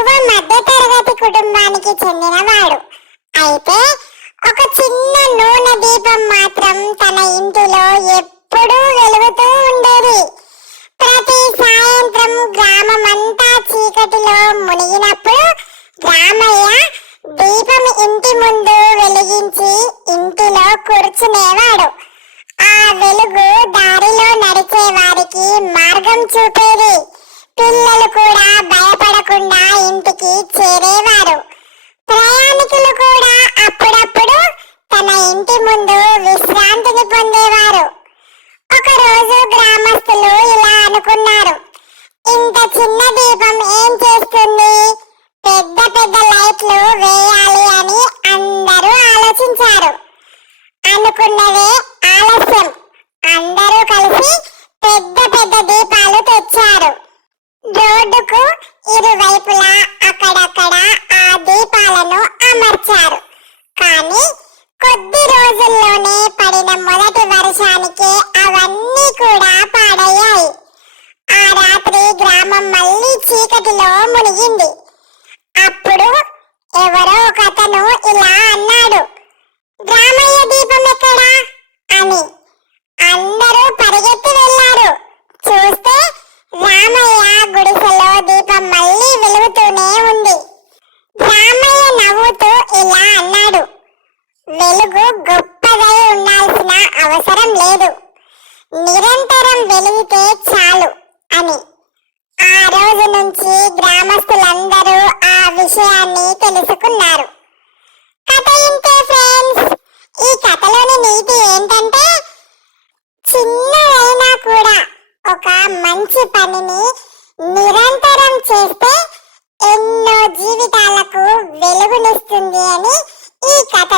దిగువ మధ్య తరగతి కుటుంబానికి చెందినవాడు. అయితే ఒక చిన్న నూనె దీపం మాత్రం తన ఇంటిలో ఎప్పుడూ వెలుగుతూ ఉండేది. ప్రతి సాయంత్రం గ్రామమంతా చీకటిలో మునిగినప్పుడు రామయ్య దీపం ఇంటి ముందు వెలిగించి ఇంటిలో కూర్చునేవాడు. ఆ వెలుగు దారిలో నడిచే వారికి మార్గం చూపేది. పిల్లలు కూడా భయపడకుండా ఇంటికి చేరేవారు. ప్రయాణికులు కూడా అప్పుడప్పుడు తన ఇంటి ముందు విశ్రాంతిని పొందేవారు. ఒకరోజు గ్రామస్తులు ఇలా అనుకున్నారు, ఇంత చిన్న దీపం ఏం చేస్తుంది, పెద్ద పెద్ద లైట్లు వేయాలి అని అందరూ ఆలోచించారు. అనుకున్నదే ఆలస్యం. అందరూ కలిసి పెద్ద పెద్ద దీపాలు తెచ్చారు. రోడ్డుకు ఇరువైపులా అక్కడక్కడ ఆ దీపాలను అమర్చారు. కానీ కొద్ది రోజుల్లోనే పడిన మొదటి వర్షానికి అవన్నీ కూడా పాడయ్యాయి. ఆ రాత్రి గ్రామం మళ్ళీ చీకటిలో మునిగింది. అప్పుడు ఎవరో ఒకతను ఇలా అన్నాడు, రామయ్య దీపం ఎక్కడా అని. అందరూ పరిగెత్తి వెళ్ళారు. చూస్తే రామయ్య గుడిసెలో దీపం మళ్ళీ వెలుగుతూనే ఉంది. రామయ్య నవ్వుతూ ఇలా అన్నాడు, వెలుగు గొప్పదై ఉండాల్సిన అవసరం లేదు, నిరంతరం వెలిగితే చాలు అని. ఆ రోజు నుంచి గ్రామస్తులందరూ ఆ విషయాన్ని తెలుసుకున్నారు. కథ ఇంతే ఫ్రెండ్స్. ఈ కథలోని నీతి ఏంటంటే, చిన్నదైనా కూడా ఒక మంచి పనిని నిరంతరం చేస్తే ఎన్నో జీవితాలకు వెలుగునిస్తుంది అని ఈ కథ